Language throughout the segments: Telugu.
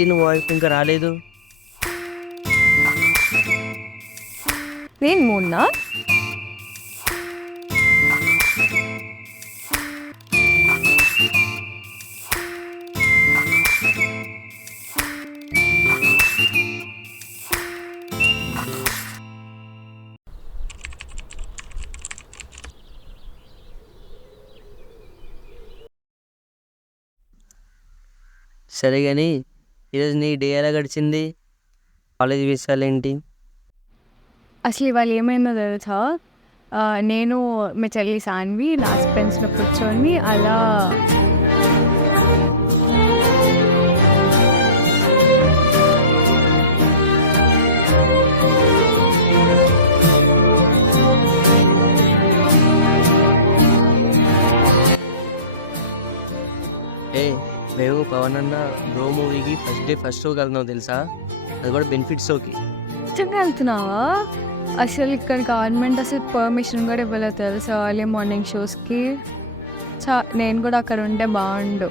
ఏంటి నువ్వు వాయిస్ ఇంకా రాలేదు? నేను మొన్న సరే కానీ ఈరోజు నీ డే ఎలా గడిచింది? కాలేజ్ విషయాలు ఏంటి? అసలు ఇవాళ ఏమైందో తెలుసా? నేను మా చెల్లి సాన్వి లాస్ట్ బెంచ్లో కూర్చొని అలా ఏ మేము పవన్ అన్న బ్రో మూవీకి ఫస్ట్ షోకి వెళ్తున్నాం తెలుసా? అది కూడా బెనిఫిట్ షోకి. నిజంగా వెళ్తున్నావా? అసలు ఇక్కడ గవర్నమెంట్ అసలు పర్మిషన్ కూడా ఇవ్వలేదు తెలుసా ఎర్లీ మార్నింగ్ షోస్కి. నేను కూడా అక్కడ ఉంటే బాగుండు.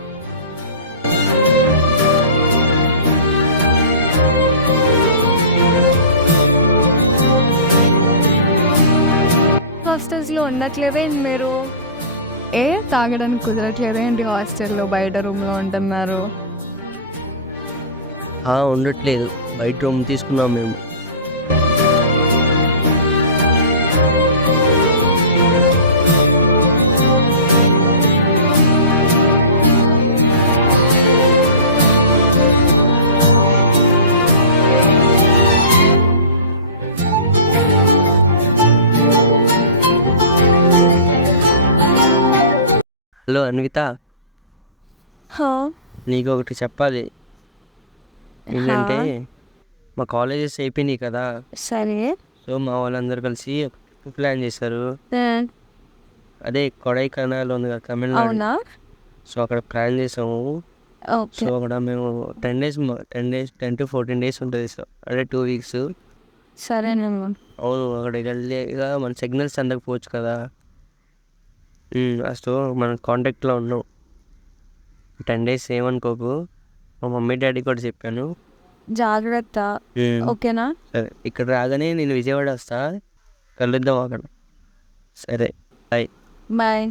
హాస్టల్స్లో ఉండట్లేదే మీరు? తాగడానికి కుదరట్లేదే ఏంటి? హాస్టల్లో బయట రూమ్లో ఉంటున్నారు. ఉండట్లేదు, బయట రూమ్ తీసుకున్నాం మేము. హలో అన్విత, నీకు ఒకటి చెప్పాలి. ఏంటంటే మా కాలేజెస్ అయిపోయినాయి కదా. సరే. సో మా వాళ్ళందరూ కలిసి ప్లాన్ చేశారు. అదే కొడైకెనాల్ ఉంది కదా, తమిళనాడు. అవునా? సో అక్కడ ప్లాన్ చేసాము. సో అక్కడ మేము 10 to 14 days ఉంటుంది. సో అంటే 2 weeks. సరేనమ్మా. అవును, అక్కడికి వెళ్ళి ఇక మన సిగ్నల్స్ అందకపోవచ్చు కదా. సో మన కాంటాక్ట్లో ఉన్నాం. 10 days ఏమనుకోకు. మా మమ్మీ డాడీ కూడా చెప్పాను. జాగ్రత్త, ఓకేనా? సరే, ఇక్కడ రాగానే నేను విజయవాడ వస్తా, కలుద్దాం అక్కడ. సరే, బాయ్. బాయ్.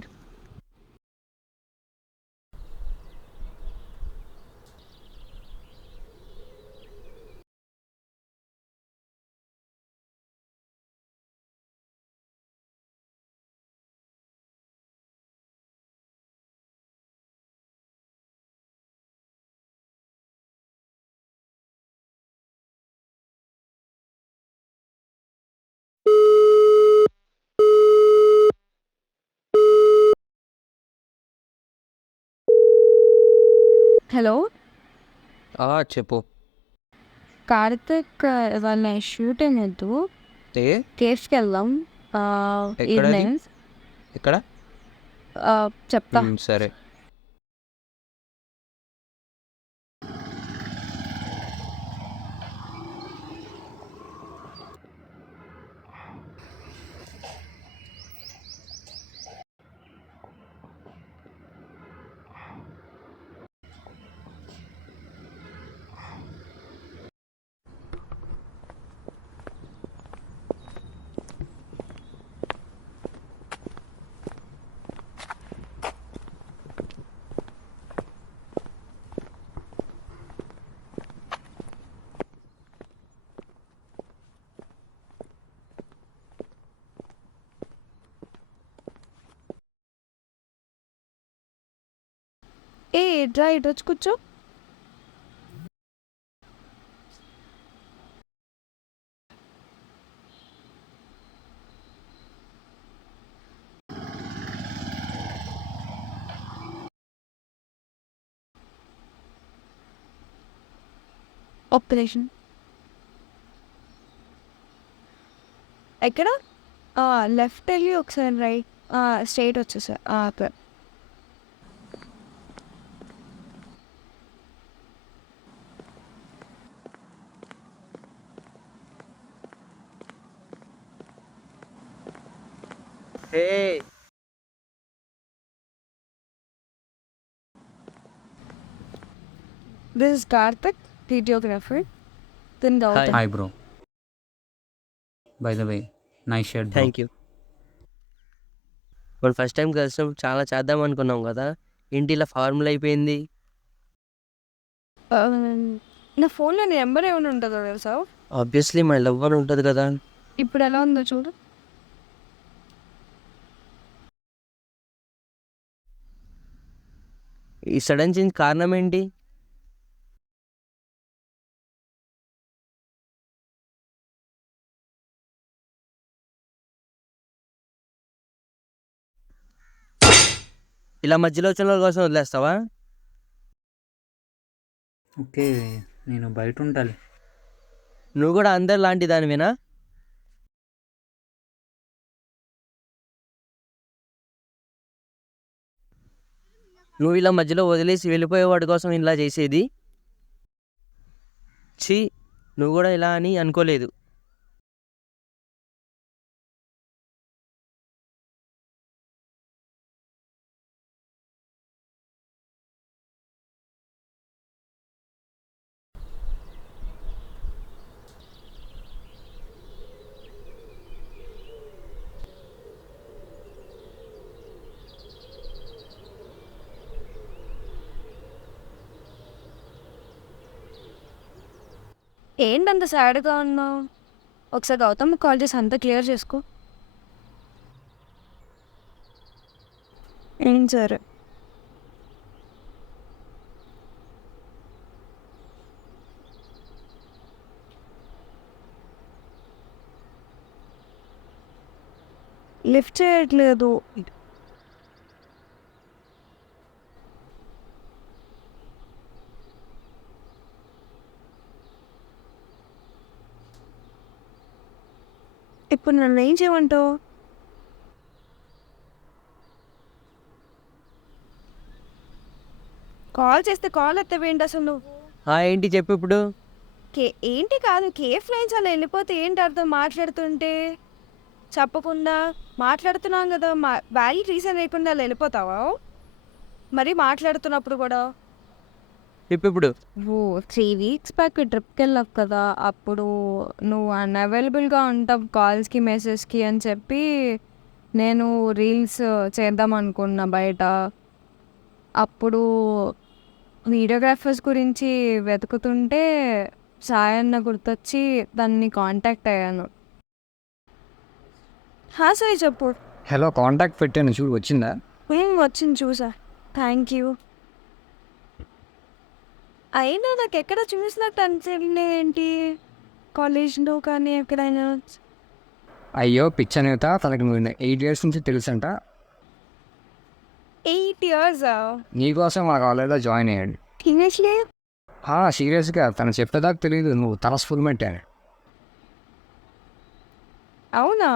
హలో, చెప్పు. కార్తిక్ వాళ్ళ షూటింగ్ వద్దు, కేఫ్కి వెళ్దాం ఈవినింగ్. ఎక్కడ? చెప్తా. సరే. డ్రా ఇటు వచ్చి కూర్చో. ఆపరేషన్ ఎక్కడ? లెఫ్ట్ వెళ్ళి ఒకసారి రైట్, స్ట్రైట్ వచ్చేసా. Hey. This is Karthik. Videographer తిని Hi. అవుతాను. Hi bro. By the way nice shirt bro. Thank you. మనం ఫస్ట్ టైం కలిసినప్పుడు చాలా చేద్దాం అనుకున్నాం కదా, ఏంటి ఇలా ఫార్మల్ అయిపోయింది? నా ఫోన్లో నీ నెంబర్ ఏమైనా ఉంటుందో తెలుసా? ఆబ్వియస్లీ మై లవ్ అని ఉంటుంది కదా. ఇప్పుడు ఎలా ఉందో చూడు. ఈ సడన్ చేంజ్ కారణం ఏంటి? ఇలా మధ్యలో వచ్చిన వాళ్ళ కోసం వదిలేస్తావా? ఓకే, నేను బయట ఉంటాలి. నువ్వు కూడా అందరు లాంటి దానివేనా? నువ్వు ఇలా మధ్యలో వదిలేసి వెళ్ళిపోయేవాడి కోసం ఇలా చేసేది? ఛీ, నువ్వు కూడా ఇలా అని అనుకోలేదు. ఏంటంత సాడ్గా ఉన్నావు? ఒకసారి గౌతమ్ కాల్ చేసి అంతా క్లియర్ చేసుకో. సరే. లిఫ్ట్ చేయట్లేదు. ఇప్పుడు నన్ను ఏం చేయమంటావు? కాల్ చేస్తే కాల్ ఎత్తవేంటి అసలు నువ్వు? ఏంటి చెప్పు ఇప్పుడు. ఏంటి కాదు, కేఫ్ లైన్స్ అలా వెళ్ళిపోతే ఏంటి అర్థం? మాట్లాడుతుంటే చెప్పకుండా మాట్లాడుతున్నాం కదా, వ్యాలిడ్ రీజన్ లేకుండా అలా వెళ్ళిపోతావా? మరి మాట్లాడుతున్నప్పుడు కూడా చెప్పు ఇప్పుడు. 3 weeks బ్యాక్ ట్రిప్కి వెళ్ళావు కదా, అప్పుడు నువ్వు అన్అవైలబుల్గా ఉంటావు కాల్స్కి మెసేజ్కి అని చెప్పి నేను రీల్స్ చేద్దాం అనుకున్నా బయట. అప్పుడు వీడియోగ్రాఫర్స్ గురించి వెతుకుతుంటే సాయన్న గుర్తొచ్చి దాన్ని కాంటాక్ట్ అయ్యాను. సాయి చెప్పు. హలో, కాంటాక్ట్ పెట్టాను చూడు, వచ్చిందా? వచ్చింది, చూసా. Thank you. అయినా నాకు ఎక్కడ చూసినట్టు అనిపించింది ఏంటి, కాలేజ్లో కానీ ఎక్కడైనా? అయ్యో పిచ్చనేత, తనకి నువ్వు 8 years నుంచి తెలుసంట. 8 years? నీకోసం మా కాలేజ్లో జాయిన్ అయ్యాడు. సీరియస్లీ? సీరియస్గా, తను చెప్పేదాకా తెలియదు నువ్వు తలస్ఫుల్ పెట్టాను. అవునా?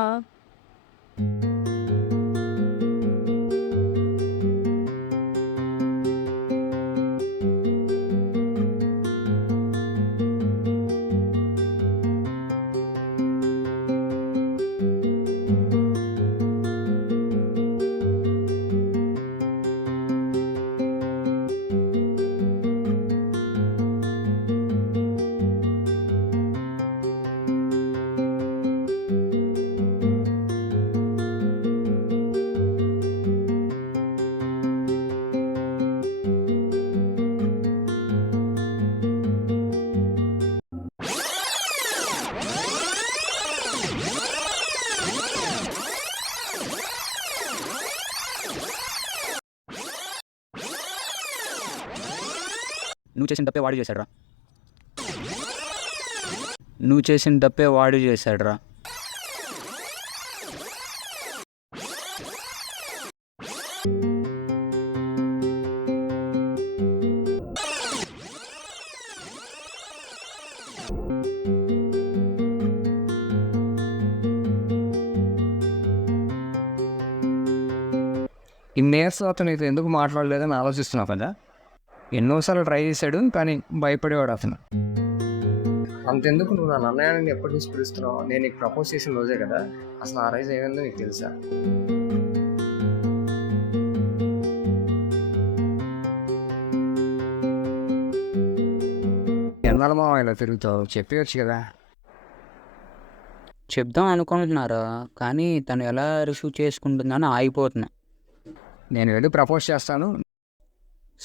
నువ్వు చేసిన తప్పే వాడు చేశాడురా. నువ్వు చేసిన తప్పే వాడు చేశాడురా. ఇన్ని ఇయర్స్ అతను ఇది ఎందుకు మాట్లాడలేదని ఆలోచిస్తున్నావు కదా. ఎన్నోసార్లు ట్రై చేశాడు కానీ భయపడేవాడు అతను. అంతెందుకు, నువ్వు నా నిర్ణయాన్ని ఎప్పటి నుంచి పిలుస్తున్నావు? నేను నీకు ప్రపోజ్ చేసిన రోజే కదా. అసలు ఆ రైజ్ ఏమైందో నీకు తెలుసా? ఉండాలి మా ఇలా తిరుగుతావు చెప్పవచ్చు కదా. చెప్దాం అనుకుంటున్నారా, కానీ తను ఎలా రిసీవ్ చేసుకుంటుందని ఆగిపోతున్నా. నేను వెళ్ళి ప్రపోజ్ చేస్తాను,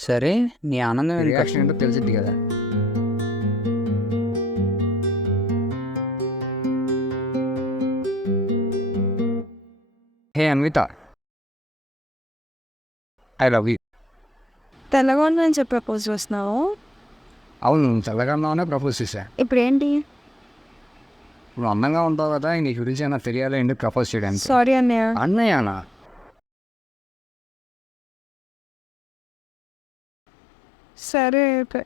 సరే నీ ఆనందం ఎంత? రియాక్షన్ ఏంటో తెలిసిద్ది కదా. హే అన్విత, ఐ లవ్ యూ. తెల్లగా ఉందని చెప్పి ప్రపోజ్ చేస్తున్నావు. అవును, తెల్లగా ఉన్నావనే ప్రపోజ్ చేశా. ఇప్పుడు ఏంటి? నువ్వు అందంగా ఉంటావు కదా, నీ గురించి అయినా తెలియాలి ఎందుకు ప్రపోజ్ చేయడానికి. సారీ అన్నయ్య. అన్నయ్యనా? సరే అయితే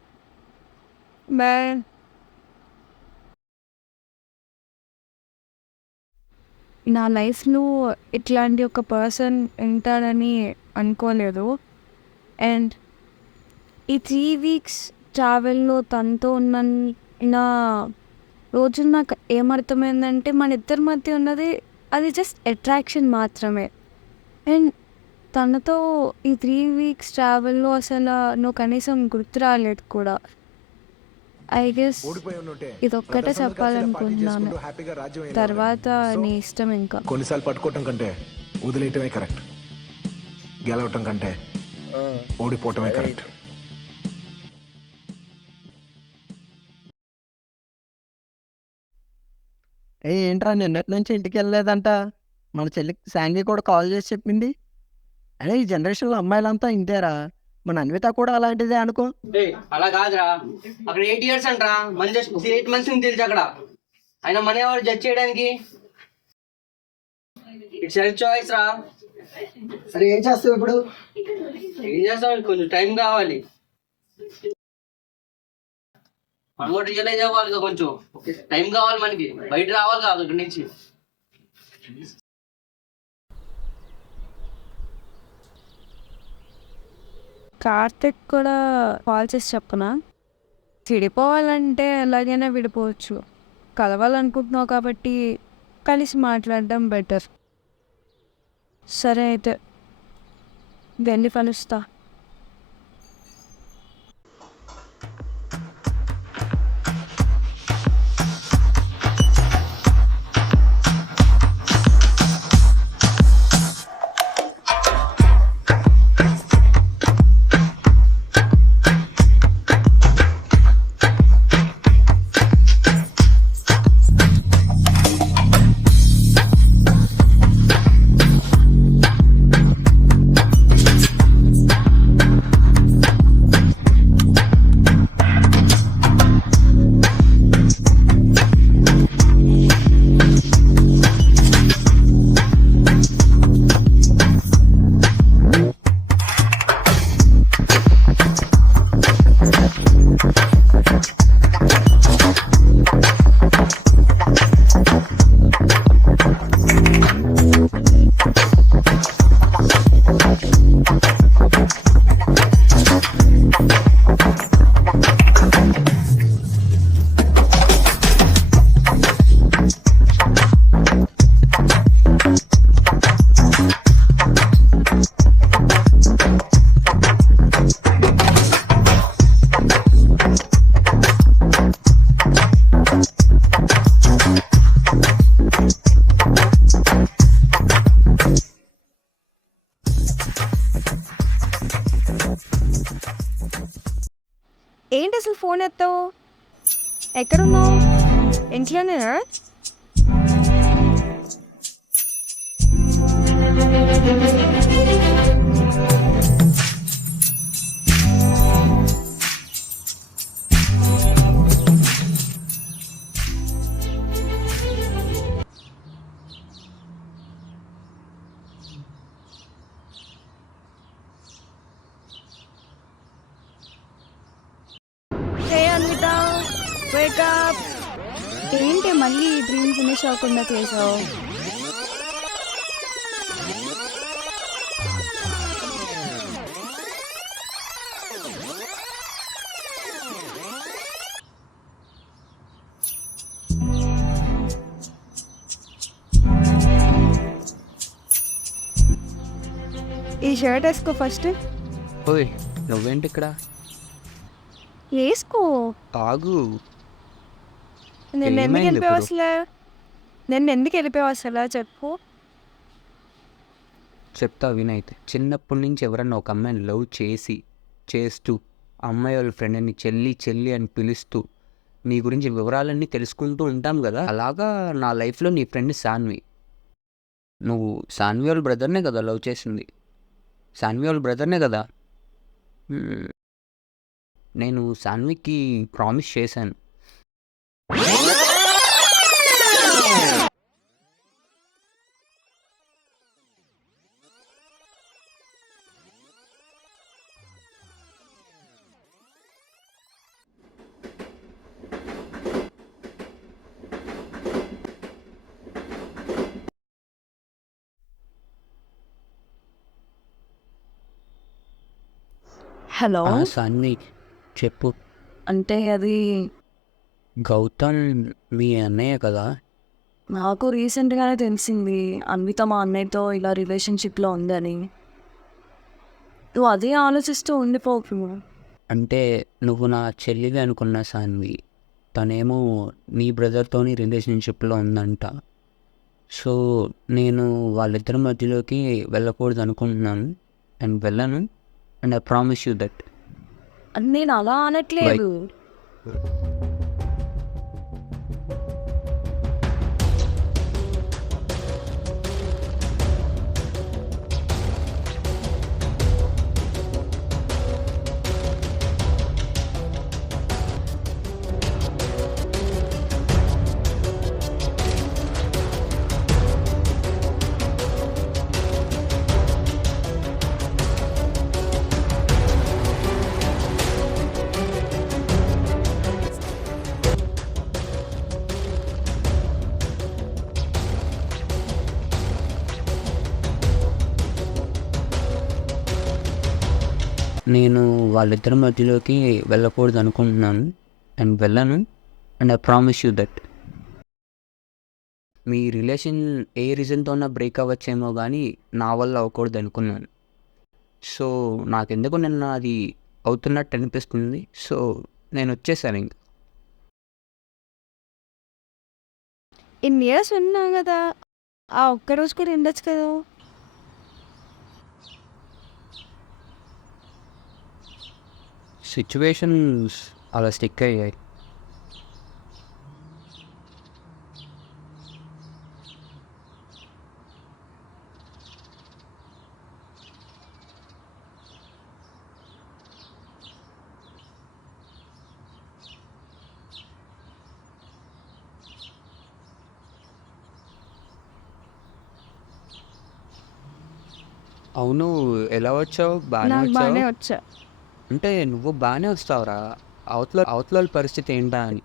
బాయ్. నా లైఫ్లో ఇట్లాంటి ఒక పర్సన్ ఉంటాడని అనుకోలేదు. అండ్ ఈ 3 వీక్స్ ట్రావెల్లో తనతో ఉన్న రోజు నాకు ఏమర్థమైందంటే మన ఇద్దరి మధ్య ఉన్నది అది జస్ట్ అట్రాక్షన్ మాత్రమే. అండ్ తనతో ఈ 3 వీక్స్ ట్రావెల్లో అసలు నువ్వు కనీసం గుర్తు రాలేదు కూడా. ఐ గెస్ ఇదొక్కటే చెప్పాలనుకుంటున్నాను. తర్వాత నీ ఇష్టం. ఇంకా కొన్నిసార్లు పట్టుకోవటం కంటే వదిలేయటమే కరెక్ట్, గెలవటం కంటే ఓడిపోవటమే కరెక్ట్. ఏంట్రా నిన్నటి నుంచి ఇంటికి వెళ్ళలేదంట? మన చెల్లికి శాండీ కూడా కాల్ చేసి చెప్పింది. అరే ఈ జనరేషన్లో అమ్మాయిలంతా ఇంతేరా, మన అన్విత కూడా అలాంటిదే అనుకో. అలా కాదురా, అక్కడ 8 years అంటరా, మన జస్ట్ 8 months నుంచి తెలుసు అక్కడ. ఆయన మన ఎవరు జడ్జ్ చేయడానికి? ఇట్స్ సెల్ఫ్ చాయిస్ రా. సరే ఏం చేస్తావు ఇప్పుడు? ఏం చేస్తాం, కొంచెం టైం కావాలి. మనం కూడా రియలైజ్ అవ్వాలి కదా, కొంచెం టైం కావాలి మనకి, బయట రావాలి కాదు ఇక్కడి నుంచి. కార్తిక్ కూడా కాల్ చేసి చెప్పనా? విడిపోవాలంటే ఎలాగైనా విడిపోవచ్చు. కలవాలనుకుంటున్నావు కాబట్టి కలిసి మాట్లాడడం బెటర్. సరే అయితే వెళ్ళి కలుస్తా. ఏంటి అసలు ఫోన్ ఎత్తావు? ఎక్కడున్నావు? ఇంట్లోనేనా? వేకప్. ఏంటి మళ్ళీ ఈ డ్రీమ్ ఫినిష్ అవ్వకుండా చేసావు? ఈ షర్ట్ వేసుకో ఫస్ట్. ఓయ్ నువ్వేంటి ఇక్కడ? వేసుకో. ఆగు. నిన్ను ఎందుకు ఏమైంది వెళ్ళిపోయావు ఇప్పుడు? అసలు? నిన్ను ఎందుకు వెళ్ళిపోయావు అసలు చెప్పు. చెప్తా వినైతే. చిన్నప్పటి నుంచి ఎవరన్నా ఒక అమ్మాయిని లవ్ చేస్తూ అమ్మాయి వాళ్ళ ఫ్రెండ్ని చెల్లి చెల్లి అని పిలుస్తూ నీ గురించి వివరాలన్నీ తెలుసుకుంటూ ఉంటాం కదా, అలాగా నా లైఫ్లో నీ ఫ్రెండ్ సాన్వి. నువ్వు సాన్వి వాళ్ళ బ్రదర్నే కదా లవ్ చేసింది? సాన్వి వాళ్ళ బ్రదర్నే కదా? మ్మ్. నేను సాన్వికి ప్రామిస్ చేశాను. హలో. సాన్వి చెప్పు. అంటే అది గౌతమ్ మీ అన్నయ్య కదా? నాకు రీసెంట్గానే తెలిసింది అన్విత మా అన్నయ్యతో ఇలా రిలేషన్షిప్లో ఉందని. నువ్వు అదే ఆలోచిస్తూ ఉండిపోకు. అంటే నువ్వు నా చెల్లివి అనుకున్న సాన్వి, తనేమో నీ బ్రదర్తోని రిలేషన్షిప్లో ఉందంట. సో నేను వాళ్ళిద్దరి మధ్యలోకి వెళ్ళకూడదు అనుకుంటున్నాను అండ్ వెళ్ళను. And I promise you that. నేను అలా అనట్లేదు. నేను వాళ్ళిద్దరి మధ్యలోకి వెళ్ళకూడదు అనుకుంటున్నాను అండ్ వెళ్ళను. And I promise you that. మీ రిలేషన్ ఏ రీజన్తో ఉన్నా బ్రేక్ అవ్వచ్చేమో కానీ నా వల్ల అవ్వకూడదు అనుకున్నాను. సో నాకెందుకు నిన్న అది అవుతున్నట్టు అనిపిస్తుంది. సో నేను వచ్చేసాను ఇంక. ఇన్ని ఇయర్స్ ఉన్నా కదా, ఆ ఒక్కరోజు కూడా ఉండొచ్చు కదా. సిచ్యువేషన్స్ అలా స్టిక్ అయ్యాయి. అవును, ఎలా వచ్చావు? బాగానే నాకు వచ్చావు. బాగానే వచ్చా. అంటే నువ్వు బాగానే వస్తావురా, అవతల పరిస్థితి ఏంటా అని.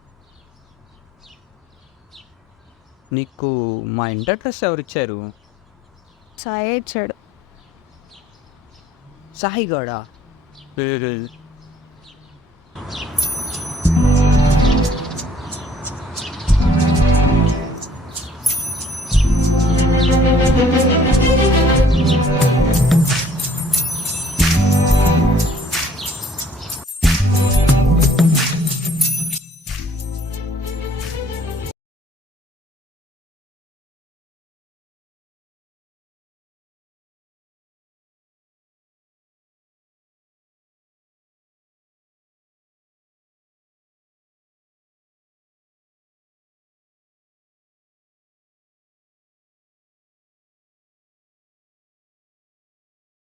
నీకు మా ఇంటర్ డ్రెస్ ఎవరిచ్చారు? సాయి ఇచ్చాడు. సాయి గడా?